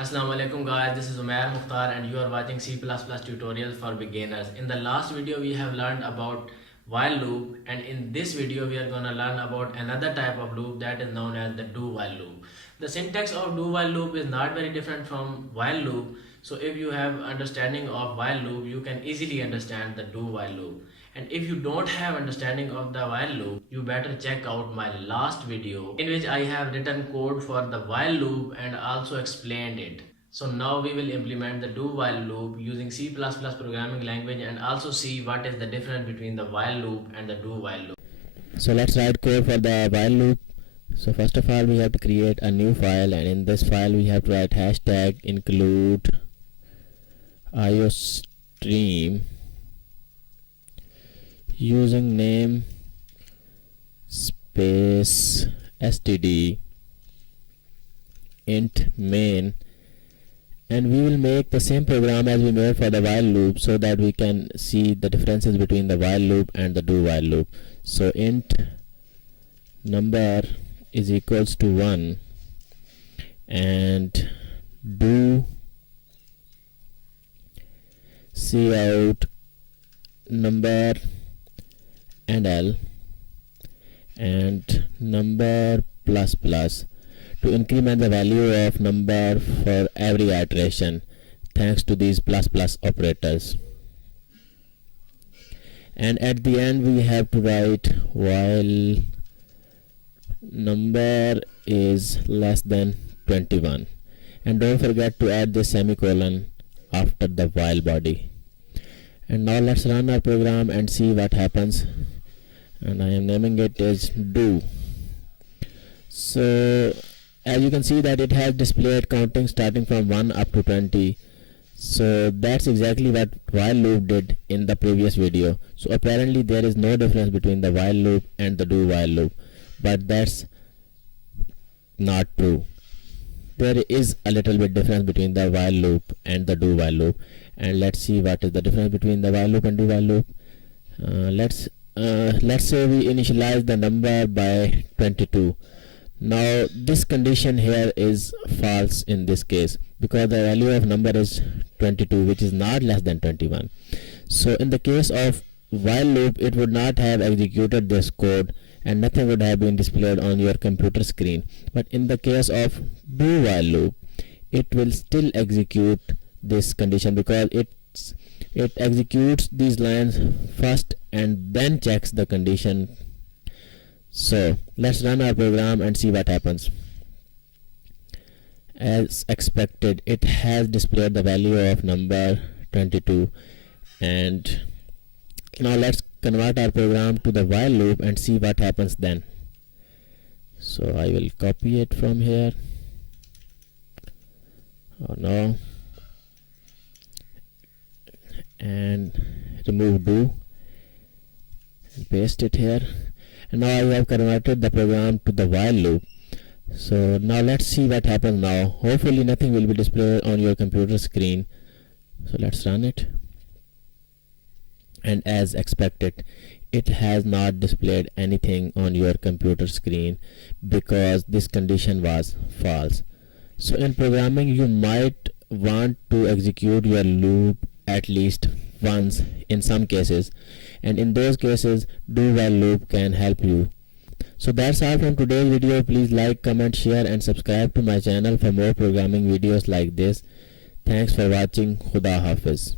Assalamu alaikum guys, this is Umair Mukhtar and you are watching C++ tutorials for beginners. In the last video we have learned about while loop, and in this video we are going to learn about another type of loop that is known as the do while loop. The syntax of do while loop is not very different from while loop, so if you have understanding of while loop you can easily understand the do while loop. And if you don't have understanding of the while loop, you better check out my last video in which I have written code for the while loop and also explained it. So now we will implement the do while loop using C++ programming language and also see what is the difference between the while loop and the do while loop. So let's write code for the while loop. So first of all we have to create a new file, and in this file we have to write hashtag include iostream using name space std int main, and we will make the same program as we made for the while loop so that we can see the differences between the while loop and the do while loop. So int number is equals to 1 and do cout number and l and number plus plus to increment the value of number for every iteration thanks to these plus plus operators. And at the end we have to write while number is less than 21, and don't forget to add the semicolon after the while body. And now let's run our program and see what happens, and I am naming it as do. So as you can see that it has displayed counting starting from 1 up to 20. So that's exactly what while loop did in the previous video. So apparently there is no difference between the while loop and the do while loop, but that's not true. There is a little bit difference between the while loop and the do while loop, and let's see what is the difference between the while loop and do while loop. Let's say we initialize the number by 22. Now this condition here is false in this case because the value of number is 22, which is not less than 21. So in the case of while loop it would not have executed this code and nothing would have been displayed on your computer screen. But in the case of do while loop it will still execute this condition because it executes these lines first and then checks the condition. So let's run our program and see what happens. As expected, it has displayed the value of number 22, and now let's convert our program to the while loop and see what happens then. So I will copy it from here. Oh no, and remove do and paste it here, and now I have converted the program to the while loop. So now let's see what happens now. Hopefully nothing will be displayed on your computer screen. So let's run it, and as expected it has not displayed anything on your computer screen because this condition was false. So in programming you might want to execute your loop at least once in some cases, and in those cases do while loop can help you. So that's all from today's video. Please like, comment, share and subscribe to my channel for more programming videos like this. Thanks for watching. Khuda Hafiz.